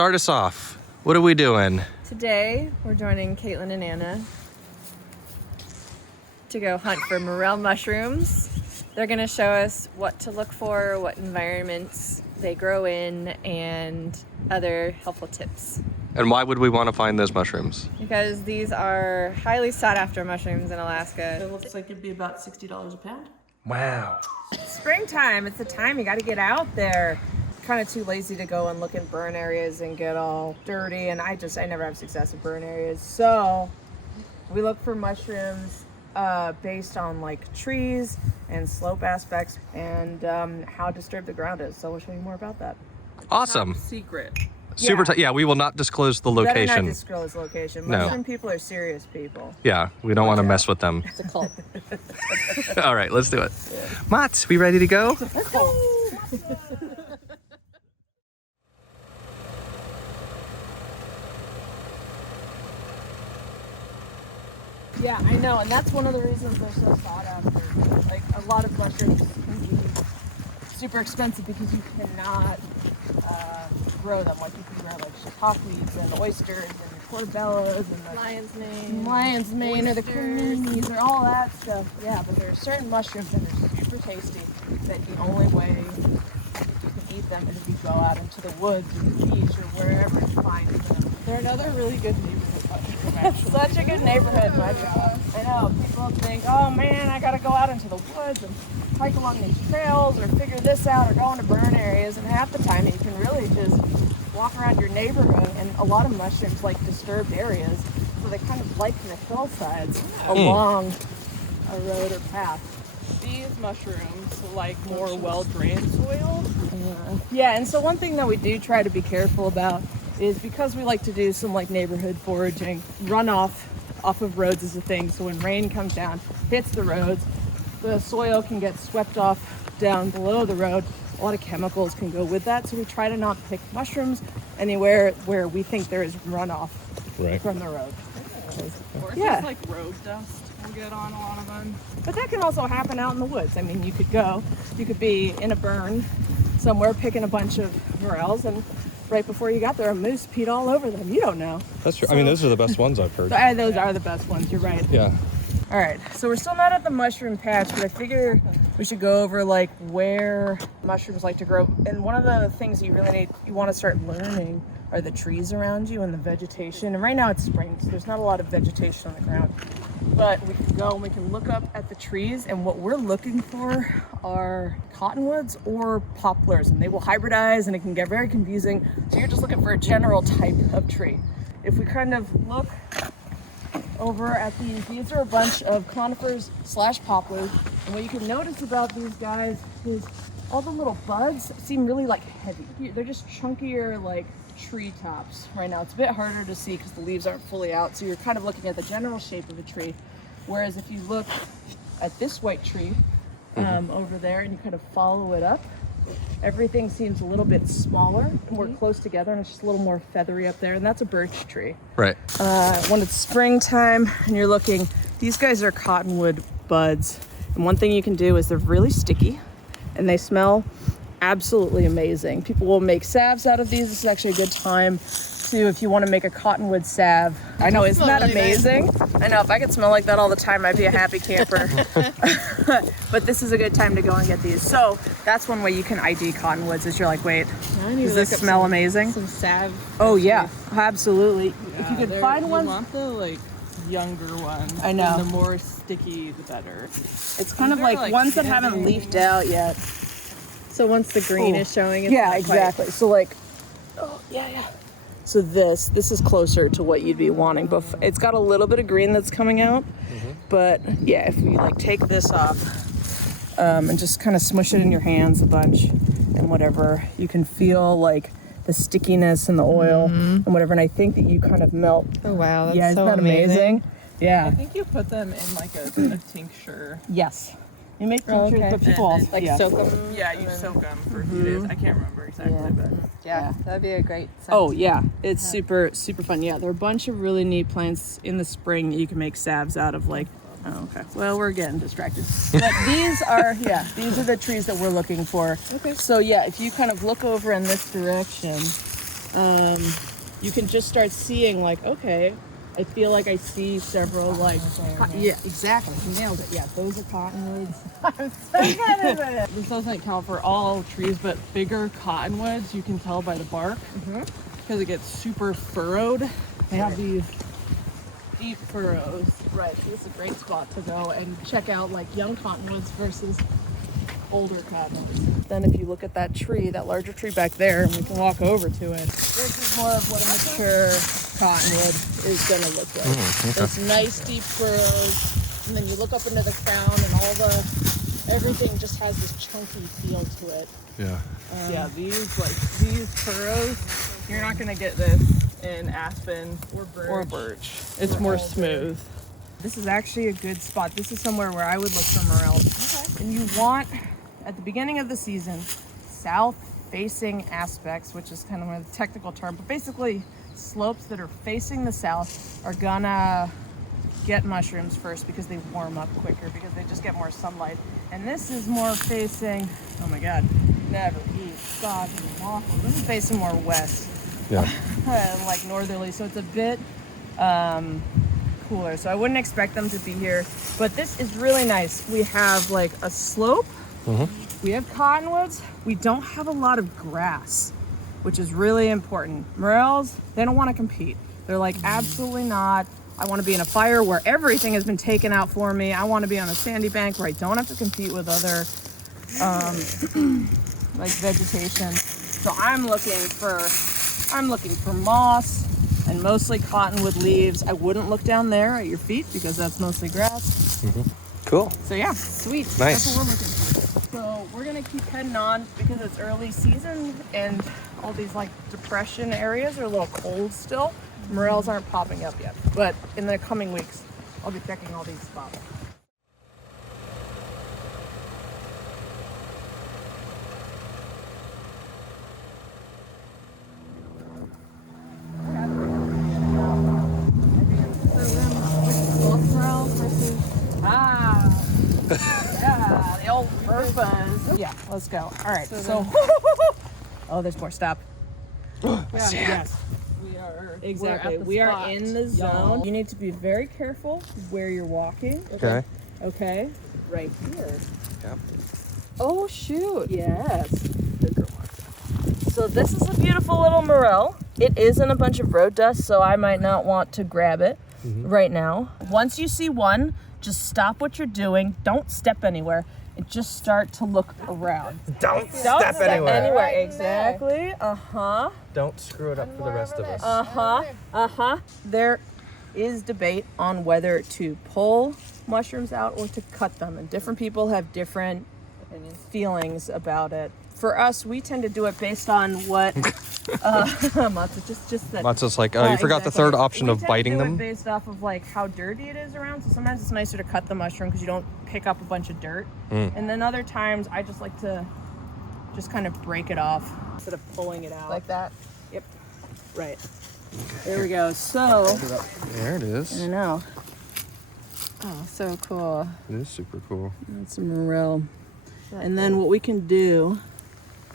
start us off. What are we doing? Today, we're joining Caitlin and Anna to go hunt for morel mushrooms. They're going to show us what to look for, what environments they grow in, and other helpful tips. And why would we want to find those mushrooms? Because these are highly sought after mushrooms in Alaska. It looks like it'd be about $60 a pound. Wow. Springtime, it's the time you got to get out there. Kind of too lazy to go and look in burn areas and get all dirty, and I never have success in burn areas. So we look for mushrooms based on like trees and slope aspects and how disturbed the ground is. So we'll show you more about that. Awesome. Top secret. Yeah, we will not disclose the Better location. not disclose location. No. Mushroom people are serious people. Yeah, we don't want to mess with them. It's a cult. All right, let's do it. Mats, we ready to go? Let's go. Yeah, I know, and that's one of the reasons they're so sought after. Like, a lot of mushrooms can be super expensive because you cannot grow them. Like, you can grow like shiitakes and oysters and portobellos and the lion's mane or the creminis or all that stuff. Yeah, but there are certain mushrooms that are super tasty that the only way you can eat them is if you go out into the woods or the beach or wherever you find them. They're another really good neighborhood mushroom, actually. Such a good neighborhood mushroom. I know, people think, oh man, I gotta go out into the woods and hike along these trails or figure this out or go into burn areas, and half the time you can really just walk around your neighborhood, and a lot of mushrooms like disturbed areas, so they kind of like the hillsides along a road or path. These mushrooms like more well-drained soil. Yeah, and so one thing that we do try to be careful about is because we like to do some like neighborhood foraging, runoff off of roads is a thing. So when rain comes down, hits the roads, the soil can get swept off down below the road. A lot of chemicals can go with that. So we try to not pick mushrooms anywhere where we think there is runoff from the road. Or just like road dust will get on a lot of them. But that can also happen out in the woods. I mean, you could be in a burn somewhere picking a bunch of morels, and right before you got there, a moose peed all over them. You don't know. That's true. I mean, those are the best ones I've heard. Those are the best ones. You're right. Yeah. All right. So we're still not at the mushroom patch, but I figure we should go over like where mushrooms like to grow. And one of the things you want to start learning are the trees around you and the vegetation. And right now it's spring, so there's not a lot of vegetation on the ground. But we can go and we can look up at the trees, and what we're looking for are cottonwoods or poplars, and they will hybridize and it can get very confusing. So you're just looking for a general type of tree. If we kind of look over at these are a bunch of conifers / poplars, and what you can notice about these guys is all the little buds seem really like heavy. They're just chunkier like tree tops right now. It's a bit harder to see because the leaves aren't fully out, so you're kind of looking at the general shape of a tree. Whereas if you look at this white tree over there and you kind of follow it up, everything seems a little bit smaller and more close together, and it's just a little more feathery up there, and that's a birch tree. Right. When it's springtime and you're looking, these guys are cottonwood buds, and one thing you can do is they're really sticky and they smell absolutely amazing. People will make salves out of these. This is actually a good time to, if you want to make a cottonwood salve. I know, isn't that really amazing? Nice. I know, if I could smell like that all the time, I'd be a happy camper. But this is a good time to go and get these. So that's one way you can ID cottonwoods, is you're like, wait, does this smell amazing? Some salve. Oh yeah, absolutely. Yeah, if you could find one. You want the like younger ones. I know. And the more sticky, the better. It's kind of like ones that haven't leafed out yet. So once the green is showing, it's yeah, exactly. So like, So this is closer to what you'd be wanting, but it's got a little bit of green that's coming out. But yeah, if you like take this off and just kind of smush it in your hands a bunch and whatever, you can feel like the stickiness and the oil and whatever. And I think that you kind of melt. Oh wow, that's isn't so that amazing? Yeah. I think you put them in like a tincture. Yes. You make tinctures, but people also like soak them. Yeah, you soak them for a few days. I can't remember exactly, but Yeah, that'd be a great. Oh yeah, it's super fun. Yeah, there are a bunch of really neat plants in the spring that you can make salves out of. Like, oh okay, well we're getting distracted. But these are the trees that we're looking for. Okay. So yeah, if you kind of look over in this direction, you can just start seeing like, okay, I feel like I see several like, yeah, exactly, you nailed it. Yeah, those are cottonwoods. I'm so good at it. This doesn't count for all trees, but bigger cottonwoods, you can tell by the bark because it gets super furrowed. They have these deep furrows. Right. So this is a great spot to go and check out like young cottonwoods versus older cottonwoods. Then if you look at that tree, that larger tree back there, and we can walk over to it, this is more of what a mature cottonwood is going to look like. Those nice deep furrows, and then you look up into the crown and everything just has this chunky feel to it. Yeah. Yeah, these furrows, you're not gonna get this in aspen or birch. It's more smooth. This is actually a good spot. This is somewhere where I would look for morels. And you want, at the beginning of the season, south-facing aspects, which is kind of a technical term, but basically slopes that are facing the south are gonna get mushrooms first because they warm up quicker, because they just get more sunlight. And this is more facing, oh my God, never eat, God, awful. This is facing more west. Yeah. Like northerly, so it's a bit cooler. So I wouldn't expect them to be here, but this is really nice. We have like a slope, we have cottonwoods, we don't have a lot of grass, which is really important. Morels, they don't want to compete. They're like, absolutely not. I want to be in a fire where everything has been taken out for me. I want to be on a sandy bank where I don't have to compete with other like vegetation. So I'm looking for moss and mostly cottonwood leaves. I wouldn't look down there at your feet because that's mostly grass. Cool. So yeah, sweet. Nice. That's what we're looking for. So we're gonna keep heading on because it's early season and all these like depression areas are a little cold still. Morels aren't popping up yet, but in the coming weeks, I'll be checking all these spots. Yeah, the old purpose. Yeah, let's go. All right, so oh, there's more. Stop. Yes. Exactly. We are in the zone. You need to be very careful where you're walking. Okay. Okay. Right here. Yep. Oh shoot. Yes. So this is a beautiful little morel. It is in a bunch of road dust, so I might not want to grab it right now. Once you see one, just stop what you're doing. Don't step anywhere. And just start to look around. Don't step anywhere. Right exactly. Don't screw it up for the rest of us. There is debate on whether to pull mushrooms out or to cut them, and different people have different feelings about it. For us, we tend to do it based on what Matsu just said. Matsu's like, oh, you forgot the third option of biting them? Based off of like how dirty it is around. So sometimes it's nicer to cut the mushroom because you don't pick up a bunch of dirt. And then other times I just like to just kind of break it off instead of pulling it out. Like that? Yep. Right. There we go. So There it is. I know. Oh, so cool. It is super cool. That's a morel. And then what we can do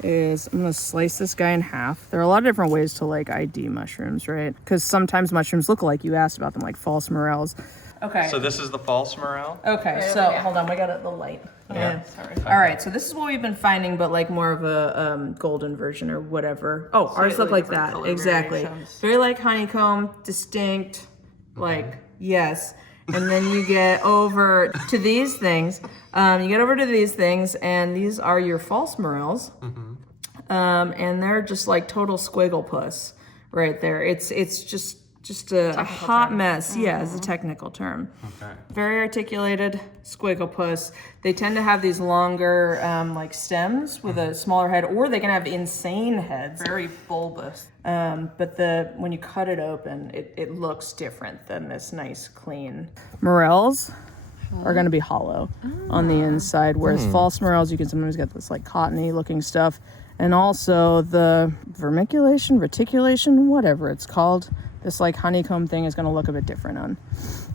is I'm gonna slice this guy in half. There are a lot of different ways to like ID mushrooms, right? Because sometimes mushrooms look like you asked about them, like false morels. Okay. So this is the false morel? Okay, so hold on, we got the light. Yeah. Sorry. All right, so this is what we've been finding, but like more of a golden version or whatever. Oh, ours look like that. Exactly. Very like honeycomb, distinct, like yes. And then you get over to these things. And these are your false morels. And they're just like total squiggle puss right there. It's just a hot mess. Yeah, it's a technical term. Okay. Very articulated squiggle puss. They tend to have these longer like stems with a smaller head, or they can have insane heads. Very bulbous. But when you cut it open, it looks different than this nice clean. Morels are going to be hollow on the inside, whereas false morels, you can sometimes get this like cottony looking stuff. And also the reticulation, whatever it's called, this like honeycomb thing is going to look a bit different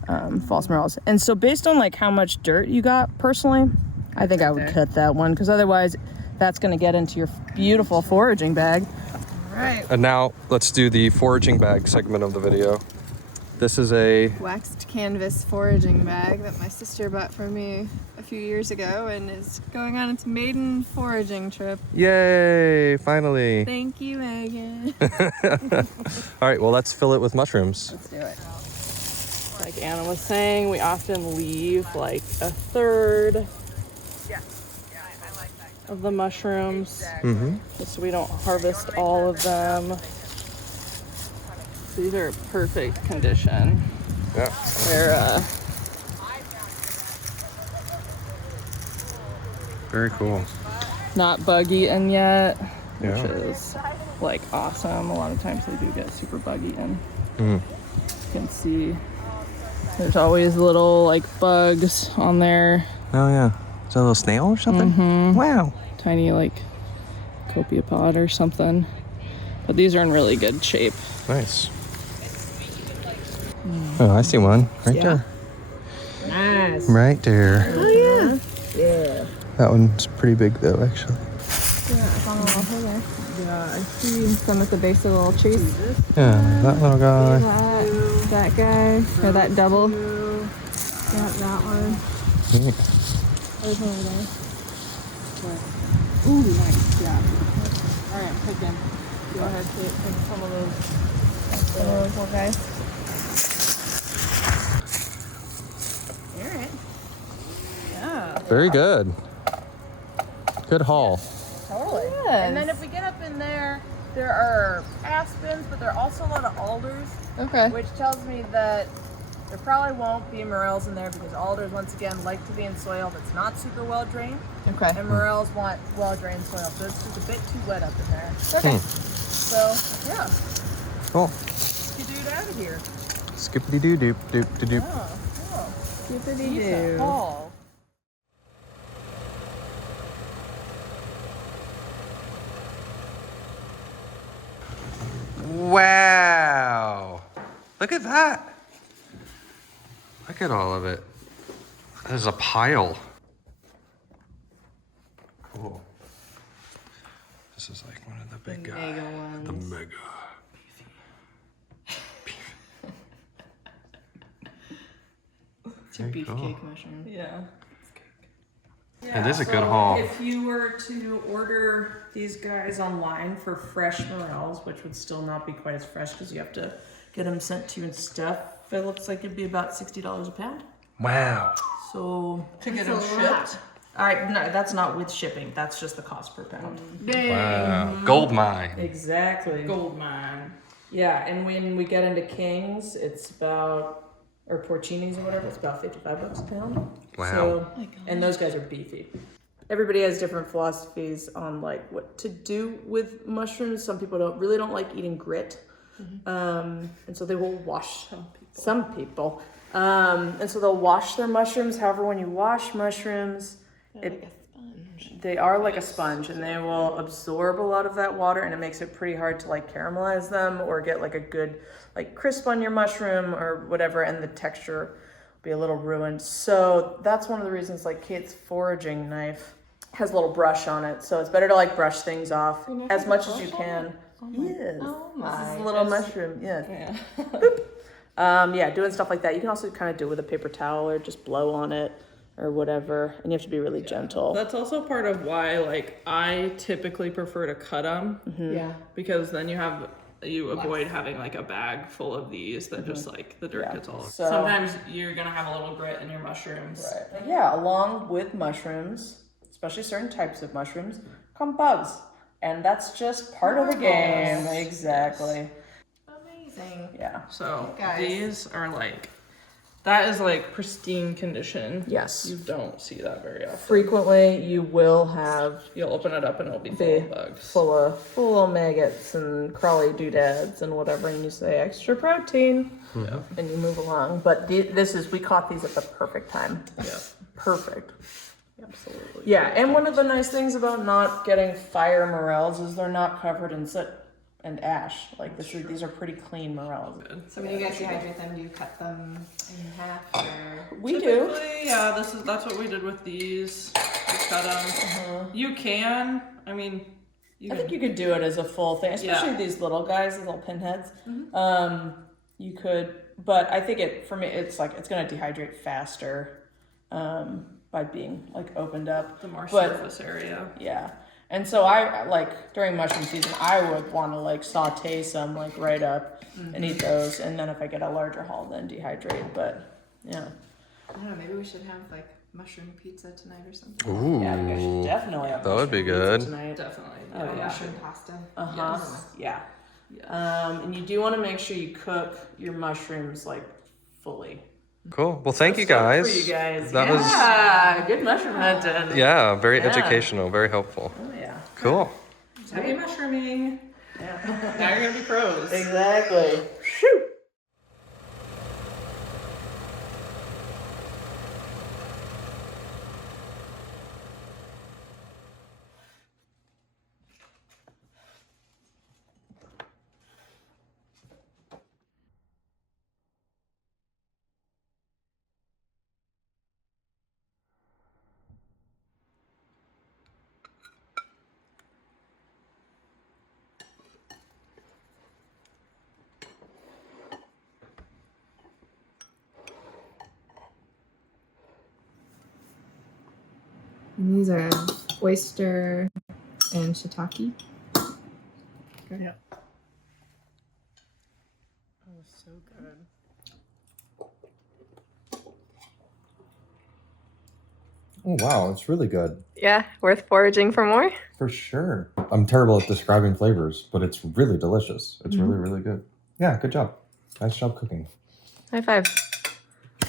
on false morels. And so based on like how much dirt you got personally, I think I would cut that one, because otherwise that's going to get into your beautiful foraging bag. All right. And now let's do the foraging bag segment of the video. This is a Waxed canvas foraging bag that my sister bought for me a few years ago and is going on its maiden foraging trip. yay, finally. Thank you, Megan. All right, well, let's fill it with mushrooms. Let's do it. Like Anna was saying, we often leave like a third of the mushrooms, just so we don't harvest all of them. These are perfect condition. Yeah. They're Very cool. not bug eaten yet, Yeah. which is like awesome. A lot of times they do get super bug eaten. You can see there's always little like bugs on there, Oh, yeah. Is that a little snail or something? Wow. tiny like copiapod or something. But these are in really good shape. Nice. Oh, I see one right there. Nice. Right there. Oh yeah. Yeah. That one's pretty big though, actually. Yeah, it's on the wall there. Yeah, I see some at the base of the little trees. Yeah, that little guy. That guy, or that double. Yeah, that one. Neat. There's one over there. Ooh, nice. Yeah. All right, I'm picking. Go ahead, pick some of those. Some of those little guys. All right. Yeah. Very good. Good haul. Totally. Yes. And then if we get up in there, there are aspens, but there are also a lot of alders, Okay. which tells me that there probably won't be morels in there because alders, once again, like to be in soil that's not super well drained, Okay. and morels want well drained soil, so it's just a bit too wet up in there. Okay. So yeah, Cool. you do it out of here. Skippity doo doop doop doop doop. Skippity-doo. Haul. Wow. Look at that. Look at all of it. There's a pile. Cool. This is like one of the big guys. mega ones. The mega. It's your Very cool. beefcake mushroom. Yeah. It is a good haul. If you were to order these guys online for fresh morels, which would still not be quite as fresh because you have to get them sent to you and stuff, it looks like it'd be about $60 a pound. Wow. So To get that's them a lot. shipped? All right, no, that's not with shipping. That's just the cost per pound. Wow. Gold mine. Exactly. Gold mine. Yeah, and when we get into kings, it's about, or porcinis or whatever, it's about $55 a pound. Wow. So, and those guys are beefy. Everybody has different philosophies on like what to do with mushrooms. Some people don't like eating grit, and so they will wash. Some people, and so they'll wash their mushrooms. However, when you wash mushrooms, they are like a sponge, and they will absorb a lot of that water, and it makes it pretty hard to like caramelize them or get like a good like crisp on your mushroom or whatever, and the texture will be a little ruined. So that's one of the reasons like Kate's foraging knife has a little brush on it, so it's better to like brush things off as much as you can. Yes, this is a little mushroom. Yes. Yeah. Yeah, doing stuff like that. You can also kind of do it with a paper towel or just blow on it or whatever, and you have to be really gentle. That's also part of why, like, I typically prefer to cut them. Yeah. Because then you avoid having like a bag full of these that just like the dirt gets all over. So- Sometimes you're gonna have a little grit in your mushrooms. Right. Yeah, along with mushrooms, especially certain types of mushrooms, come bugs. And that's just part of the game. Exactly. Amazing. Yeah. So Guys. these are like, that is like pristine condition. Yes. You don't see that very often. Frequently, you will have You'll open it up and it'll be full be of bugs. full of maggots and crawly doodads and whatever, and you say extra protein, Yeah. and you move along. But we caught these at the perfect time. Yeah. Perfect. Absolutely. Yeah, and one of the nice things about not getting fire morels is they're not covered in soot and ash. Like these are pretty clean morels. So when you guys dehydrate them, do you cut them in half or? We do. Typically, yeah, that's what we did with these. We cut them. You can, I mean, I think you could do it as a full thing, especially these little guys, these little pinheads. You could, but I think for me, it's like it's going to dehydrate faster by being like opened up. The more surface area. Yeah. And so I like during mushroom season, I would want to like saute some like right up and eat those. And then if I get a larger haul, then dehydrate. But yeah. I don't know, maybe we should have like mushroom pizza tonight or something. Ooh, Yeah, you guys should definitely have that would be mushroom pizza good. tonight. Definitely. Oh, yeah. Mushroom pasta. Yeah. And you do want to make sure you cook your mushrooms like fully. Cool. Well, thank you For guys. you guys. That was good mushroom hunting. Yeah, very educational, very helpful. Oh yeah. Cool. Happy mushrooming. Yeah. Now you're gonna be pros. Exactly. Shoot. And these are oyster and shiitake. Yeah. Oh, so good. Oh wow, it's really good. Yeah, worth foraging for more. For sure. I'm terrible at describing flavors, but it's really delicious. It's really, really good. Yeah, good job. Nice job cooking. High five.